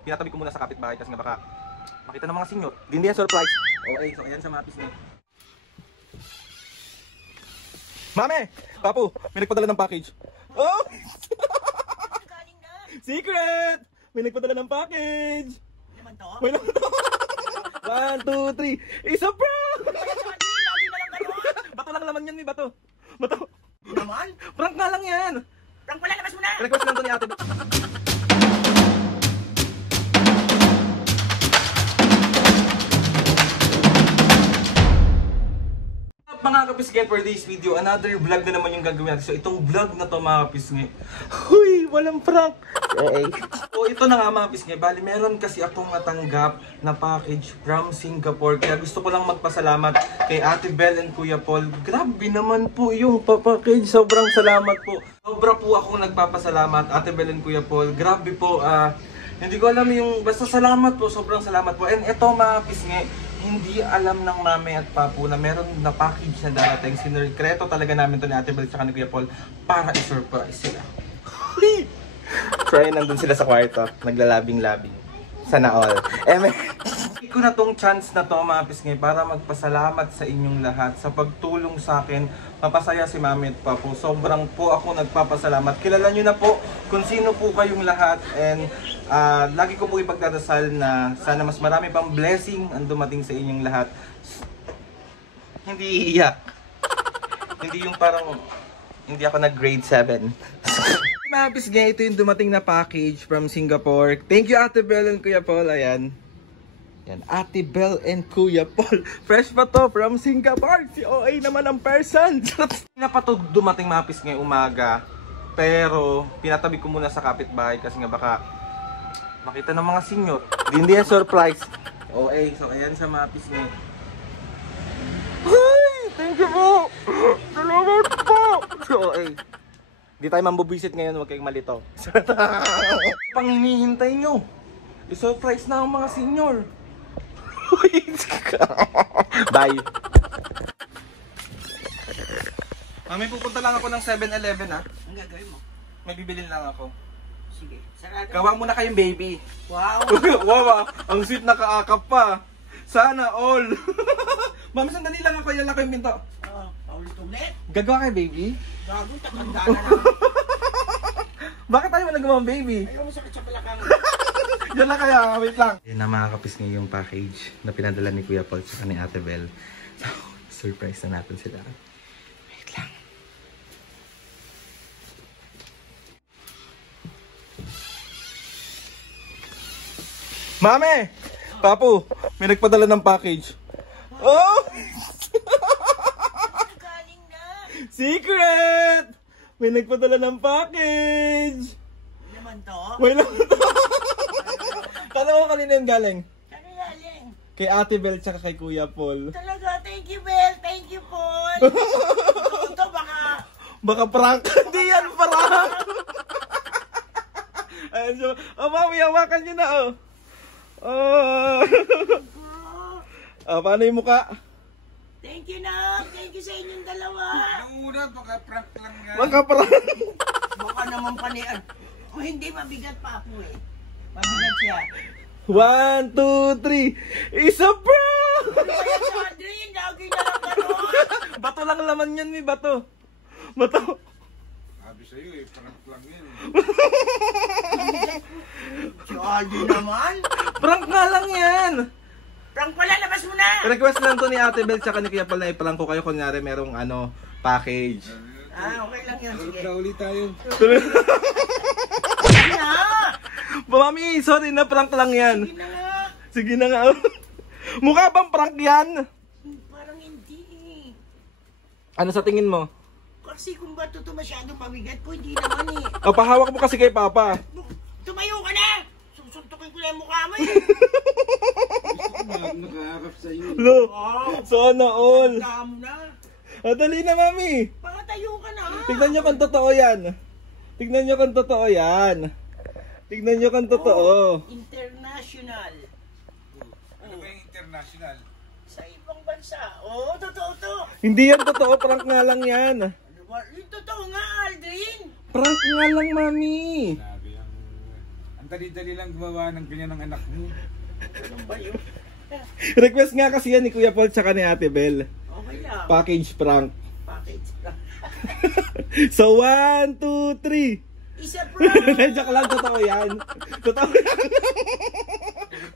Pinatabi ko muna sa kapitbahay kasi nga baka makita ng mga senior. Hindi yan surprise. Okay, so ayan sa mga pisngi. Mami! Papu, may nagpadala ng package. Oh! Secret! May nagpadala ng package. Naman to? May naman to. 1, 2, 3. Isa prank! Bato lang naman yan, may bato. Bato. Naman? Prank nga lang yan. Prank pala, labas mo na! Request lang to ni ate. Mga kapisngit, for this video, another vlog na naman yung gagawin natin. So itong vlog na to mga kapisngit, huy, walang prank. So ito na nga mga kapisngit, bali meron kasi akong natanggap na package from Singapore. Kaya gusto ko lang magpasalamat kay Ate Bel and Kuya Paul. Grabe naman po yung package, sobrang salamat po. Sobra po akong nagpapasalamat Ate Bel and Kuya Paul. Grabe po, hindi ko alam yung, basta salamat po, sobrang salamat po. And ito mga kapisngit, hindi alam ng mami at papu na meron na package na darating. Sinurikreto talaga namin to ni Ate Bel at ni Kuya Paul para i-surprise sila. Try nandun sila sa kwarto, naglalabing-labing. Sana all. Ko na tong chance na to mga pisngay para magpasalamat sa inyong lahat sa pagtulong sa akin. Mapasaya si mami at papu. Sobrang po ako nagpapasalamat. Kilala nyo na po kung sino po kayong lahat. And lagi ko po ipagdadasal na sana mas marami pang blessing ang dumating sa inyong lahat. Hindi iiyak. Hindi yung parang hindi ako nag grade 7. Mga pisngay, ito yung dumating na package from Singapore. Thank you Ate Bel and Kuya Paul. Ayan. Yan, Ate Bel and Kuya Paul. Fresh pa to from Singapore. Si OA naman ang person. Hindi na pa to dumating mga pisngay umaga. Pero pinatabi ko muna sa kapitbahay kasi nga baka makita ng mga senior. Hindi yan surprise. OA, so ayan sa mga pisngay. Hi! Thank you po! Salamat po! Si OA. Di tayo mambubisit ngayon, huwag kayong malito. Pang hinihintay nyo. I-surprise na ang mga senior. Bye. Mami, pupunta lang ako ng 7-Eleven ha. Ang gagawin mo? May bibilin lang ako. Sige, sarado. Gawa mo na kayong baby. Wow! Wow, ang sweet na kaakap pa. Sana all. Mami, sandali lang ako. Yan lang kayong pinto. Ulit-ulit. Gagawa kayo baby? Gago, takanda na lang. Bakit tayo nagawang baby? Ayaw mo sakit sa palakang. Yan lang kaya, wait lang. Yan na mga kapisngay yung package na pinadala ni Kuya Paul sa ni Ate Bel. So, surprise na natin sila. Wait lang. Mami! Papu, may nagpadala ng package. Oh! Galing na. Secret! May nagpadala ng package! Naman to? May naman to. Kala ko kanina yung galing? Ano galing? Kay Ate Bel tsaka kay Kuya Paul. Talaga, thank you Bel, thank you Paul. Ito baka... Baka prank. Hindi yan prank. Ayan so, mami, hawakan nyo na paano yung mukha? Thank you na, thank you sa inyong dalawa. Ang una, baka prank lang nga. Baka prank. Baka naman panian. Oh, hindi mabigat pa po eh. Mabigat siya. 1, 2, 3. Isa prank! Ano kaya si Adrian? Lagi na lang gano'n. Bato lang laman yan, may bato. Bato. Sabi sa'yo eh, prank lang yan. Si Adrian naman. Prank nga lang yan. Prank pala, labas mo na. Request lang to ni Ate Bel tsaka ni Kuya Paul na i-prank ko kayo kunyari merong package. Okay lang yun, sige. Na ulit tayo. Sige na. Mami, sorry na prank lang yan. Sige na nga. Sige na nga. Mukha bang prank yan? Parang hindi eh. Ano sa tingin mo? Kasi kung ba ito masyadong mabigat po, hindi naman eh. O, pahawak mo kasi kay Papa. Tumayo ka na! Susuntukin ko na yung mukha mo eh. Nakaharap sa'yo. Lo, Wow! sana all. Tanda mo na. Dali na, Mami. Pakatayo ka na. Tignan nyo kung totoo yan. Tignan nyo kung totoo yan. Tignan nyo kung totoo. International. Ano ba yung international? Sa ibang bansa. Oo, totoo to. Hindi yan totoo, prank nga lang yan. Ano ba? Yung totoo nga, Aldrin. Prank nga lang, Mami. Sabi ang dali-dali lang gumawa ng ganyan ng anak mo. Ano ba yun? Request nga kasi yan ni Kuya Paul tsaka ni Ate Bel. Okay lang. Package prank. Package lang. So 1, 2, 3. Isa prank! Joke lang, totoo yan. Totoo yan.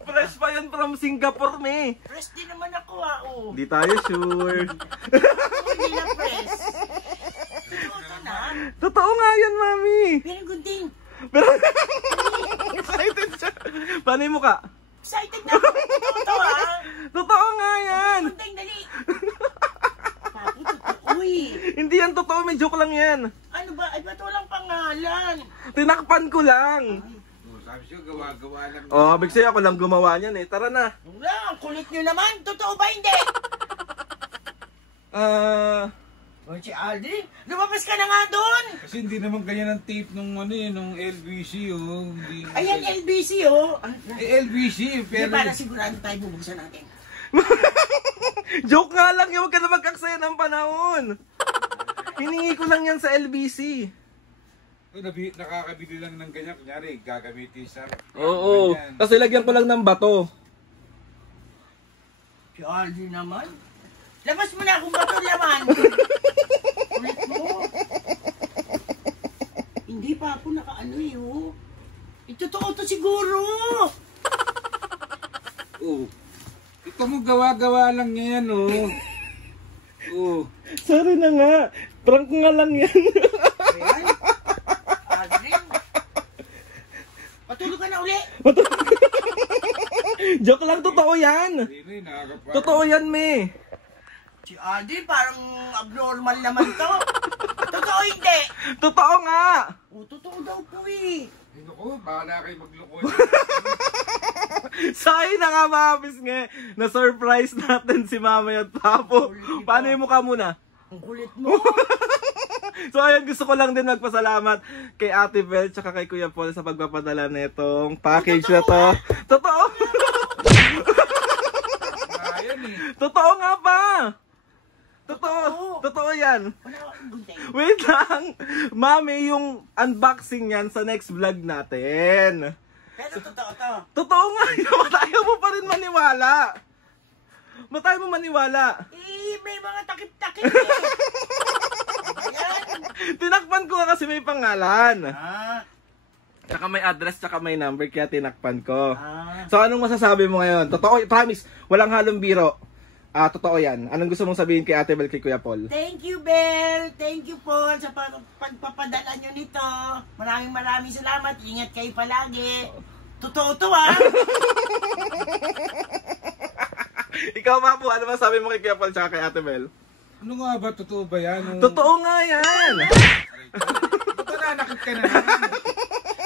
Fresh pa yan from Singapore, me. Press din naman ako oh. Hindi tayo sure. Hindi na press. Totoo na. Totoo nga yan, mami. Pero gunting. Pero excited siya. Paano yung mukha? Excited na ako. Totoo Totoo nga yan. Gunting, dali. Papi, totoo Hindi yan totoo, may joke lang yan. Ano ba? Ay, ba't walang pangalan? Tinakpan ko lang. Oh, sabi siya, gawa-gawa lang. Oh, big sa'yo ako lang gumawa niyan eh. Tara na. Wala, ang kulit nyo naman. Totoo ba hindi? O si Aldrin, lumabas ka na nga doon. Kasi hindi naman ganyan ang tape nung nung LBC oh. Hindi, Ayan, LBC oh. LBC, Pero pero para sigurado tayo bubuksan natin. Joke nga lang yun, huwag ka na magkaksaya ng panahon. Hiningi ko lang yan sa LBC. nakakabili lang ng ganyan. Kunyari, gagamitin sa... Oo, ganyan. tapos ilagyan ko lang ng bato. Si Aldrin naman. Labas mo na kung bato laman. Kulit mo. Hindi pa ako nakaano oh. Totoo to siguro. Oh. Ito mo gawa-gawa lang yan oh. Oh. Sorry na nga, prank nga lang yan. Ayan. Aldrin. Patulog ka na uli. Joke lang, totoo yan. Hindi, nakakapagod. Totoo yan, me. Si Aldrin parang abnormal naman to. Totoo hindi. Totoo nga. O, totoo daw po eh. Ay, naku, bahala kayo magloko. Sayang na nga mga pisngi. Na-surprise natin si Mama at Papo. Paano yung mukha muna? Ang kulit mo. So ayun, gusto ko lang din magpasalamat kay Ate Bel tsaka kay Kuya Paul sa pagpapadala nitong package na to. Totoo! Ayan eh. Totoo nga pa! Totoo! Totoo yan! Wala akong gunting. Wait lang! Mami, yung unboxing yan sa next vlog natin. Pero totoo to. Totoo nga! Matayo mo pa rin maniwala! Matayo mo maniwala! Eh, may mga takip-takip eh. Ayan. Tinakpan ko nga kasi may pangalan. Ah. Tsaka may address, tsaka may number, kaya tinakpan ko. Ah. So anong masasabi mo ngayon? Totoo, promise, walang halong biro. Totoo yan. Anong gusto mong sabihin kay Ate Bel, kay Kuya Paul? Thank you, Bel. Thank you, Paul, sa pagpapadala nyo nito. Maraming salamat. Ingat kayo palagi. Totoo to, ah. Ikaw ba po, ano masabi mo kay Kuya Paul tsaka kay Ate Bel? Ano nga ba? Totoo ba yan? Totoo nga yan! Ba't nananakit ka na naman?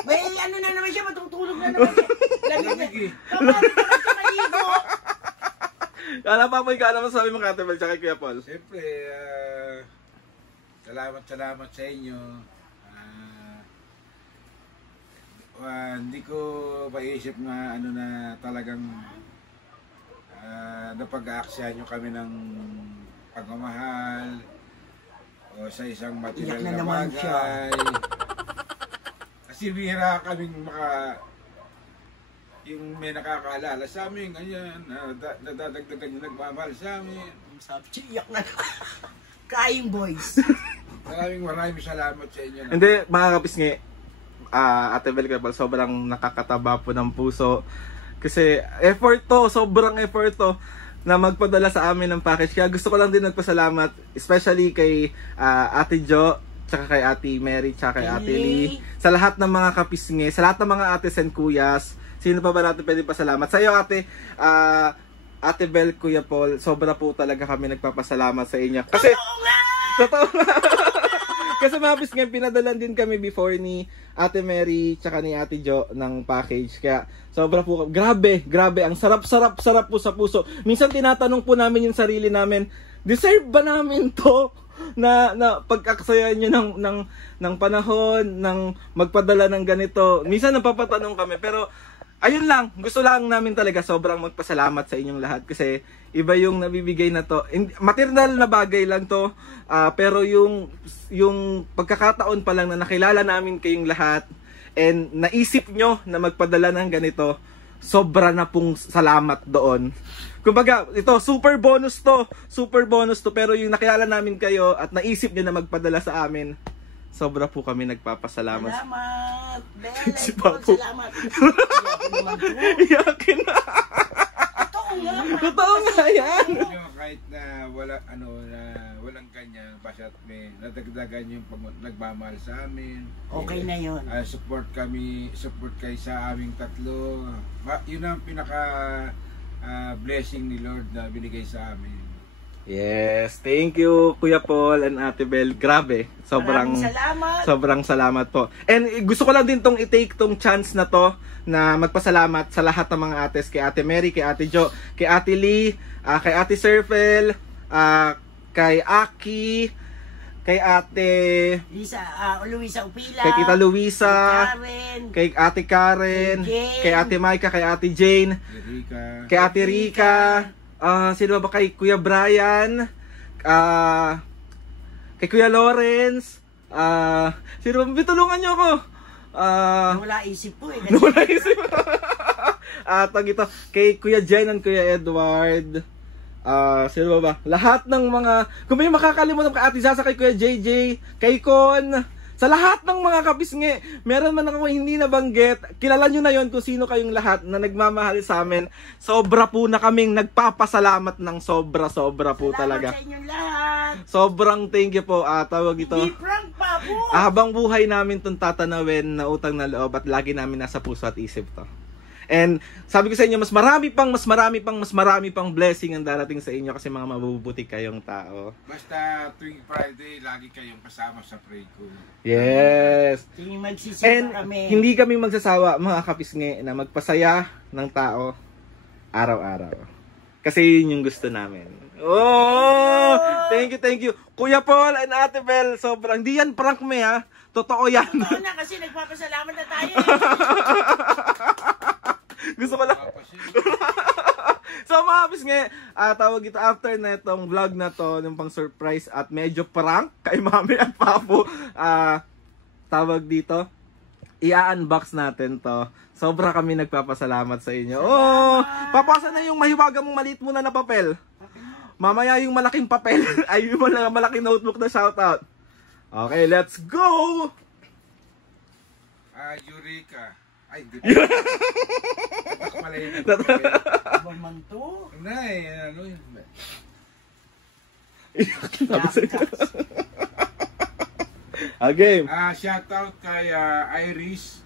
May ano na naman siya, matutulog na naman siya. Lamig eh. Paano ka maligo? Ano pa po, ikaw, ano masabi mo kay Ate Bel tsaka kay Kuya Paul? Siyempre, salamat sa inyo. Hindi ko maisip na ano na talagang napag-aaksyahan nyo kami ng pagmamahal o sa isang material Iyak na na naman siya. bagay. Kasi bihira kaming yung may nakakaalala sa amin, ganyan, nadadagdagan yung nagmamahal sa amin. Sabi siya, iyak na. Crying boys. Maraming salamat sa inyo. Hindi, mga kapisngi, Ate Bel, Kuya Paul, sobrang nakakataba po ng puso. Kasi effort to, sobrang effort to na magpadala sa amin ng package. Kaya gusto ko lang din nagpasalamat, especially kay Ate Jo, tsaka kay Ate Mary, tsaka kay Ate Lee. Sa lahat ng mga kapisngi, sa lahat ng mga ates and kuyas. Sino pa ba natin pwede pasalamat? Sa iyo, Ate, Ate Bel, Kuya Paul, sobra po talaga kami nagpapasalamat sa inyo. Kasi, totoo nga! Kasi mabis nga, pinadalan din kami before ni Ate Mary tsaka ni Ate Jo ng package. Kaya sobra po, grabe, ang sarap po sa puso. Minsan tinatanong po namin yung sarili namin, deserve ba namin to? Na pag-aksayan nyo ng panahon, ng magpadala ng ganito. Minsan napapatanong kami, pero ayun lang, gusto lang namin talaga sobrang magpasalamat sa inyong lahat kasi iba yung nabibigay na to. Material na bagay lang to, pero yung pagkakataon pa lang na nakilala namin kayong lahat, and naisip nyo na magpadala ng ganito, sobra na pong salamat doon. Kumbaga, ito, super bonus to, pero yung nakilala namin kayo at naisip nyo na magpadala sa amin, sobra po kami nagpapasalamat. Salamat. Si Paul, Papo. salamat. Iyakin naman po. Iyakin na. Totoo nga yan. Yung kahit na walang ganyan, basta't may nadagdagan yung nagmamahal sa amin. Okay na yun. Support kayo sa aming tatlo. Yun ang pinaka blessing ni Lord na binigay sa amin. Yes, thank you Kuya Paul and Ate Bel. Grabe, sobrang salamat po. And gusto ko lang din i-take tong chance na to na magpasalamat sa lahat ng mga ates, kay Ate Mary, kay Ate Jo, kay Ate Lee, kay Ate Serfel, kay Aki, kay Ate Luisa Upila, kay Tita Luisa, kay Karen, kay Ate Karen, kay Jane, kay Ate Maika, kay Ate Jane, kay Ate Rika, sino ba, kay Kuya Brian, kay Kuya Lawrence, sino ba, tulungan niyo ako. wala isip po eh. Wala isip. Ito, kay Kuya Jen and Kuya Edward. Sino ba? Lahat ng mga, kung may makakalimutan, kay Ate Zaza, kay Kuya JJ, kay Con, sa lahat ng mga kapisngi, meron man ako hindi nabanggit, kilala nyo na yon kung sino kayong lahat na nagmamahal sa amin. Sobra po na kaming nagpapasalamat ng sobra po talaga. Salamat sa inyong lahat. Sobrang thank you po. Tawag ito. Hindi prank pa po. Habang buhay namin itong tatanawin na utang na loob at lagi namin nasa puso at isip to. And sabi ko sa inyo, mas marami pang blessing ang darating sa inyo kasi mga mabubuti kayong tao. Basta tuwing Friday, lagi kayong kasama sa pray ko. Yes. Tingin And magsisita kami. hindi kami magsasawa mga kapisngi na magpasaya ng tao araw-araw. Kasi yun yung gusto namin. Oh! Thank you. Kuya Paul and Ate Bel, sobrang, hindi yan prank me ha. Totoo yan. Totoo na kasi nagpapasalamat na tayo. Gusto ko lang. So mga kapisngi, tawag ito after na itong vlog na to, yung pang surprise at medyo prank kay Mami at Papu, tawag dito, i-unbox natin to. Sobra kami nagpapasalamat sa inyo. Oh, papasa na yung mahiwaga mong maliit muna na papel. Mamaya yung malaking papel, ay yung malaking notebook na shoutout. Okay, let's go! Eureka. Ay, di Abang man to. ano yun? Game. Shoutout kay Iris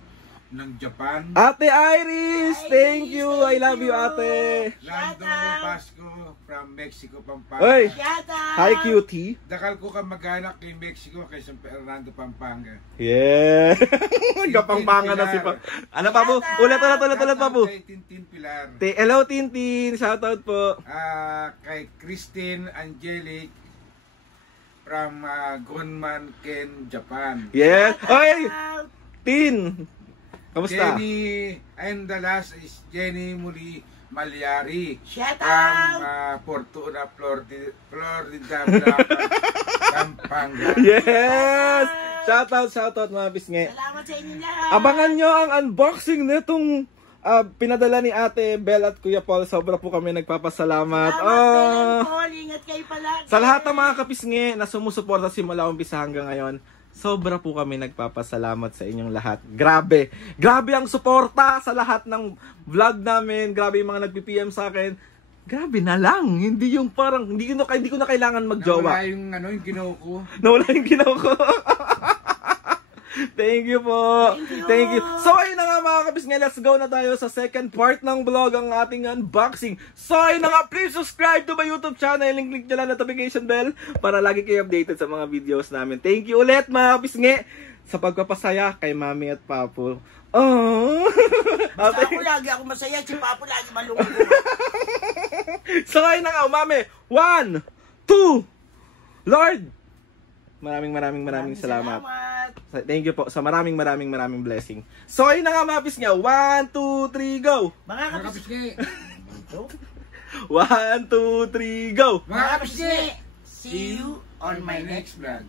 ng Japan. Ate Iris, thank you. I love you, ate. Lando Pasco from Mexico, Pampanga. Oy, Shoutout. hi cutie. Dakal ko ka mag-anak kay Mexico kay San Fernando, Pampanga. Yeah. Kapangpanga na si Pa. Ano pa po? Ulit pa po. Kay Tintin Pilar. Hello Tintin, shoutout po. Kay Christine Angelic from Gunman, Ken, Japan. Yes. Oy, Tin. Kamusta? Jenny, and the last is Jenny Muri Malyari Shout from out. Fortuna, Florida, Pampanga. Yes. Shoutout mga pisngi. Salamat sa inyo lahat. Abangan nyo ang unboxing nitong pinadala ni Ate Bel at Kuya Paul. Sobra po kami nagpapasalamat. Salamat, Paul. Ingat kayo palagi. Sa lahat ng mga kapisngi na sumusuporta simula umpisa hanggang ngayon, sobra po kami nagpapasalamat sa inyong lahat. Grabe ang suporta sa lahat ng vlog namin. Grabe yung mga nagpi-PM sa akin. Grabe na lang. Hindi yung parang, hindi ko na kailangan magjowa. Nawala yung yung ginawa ko. Nawala yung ginawa ko. Thank you po. Thank you. So ayun na nga mga kapisngi, let's go na tayo sa second part ng vlog, ang ating unboxing. So ayun na nga, please subscribe to my YouTube channel. Link nyo lang notification bell para lagi kayo updated sa mga videos namin. Thank you ulit mga kapisngi sa pagpapasaya kay Mami at Papu. Oh. Basta ako masaya, si Papo lagi malungkot. So ayun na nga, Mami. 1, 2, Lord, maraming salamat. Thank you po sa maraming blessing. So ayun na nga mga pisngi. 1, 2, 3, go! Mga kapisngi. 1, 2, 3, go! Mga kapisngi. See you on my next vlog.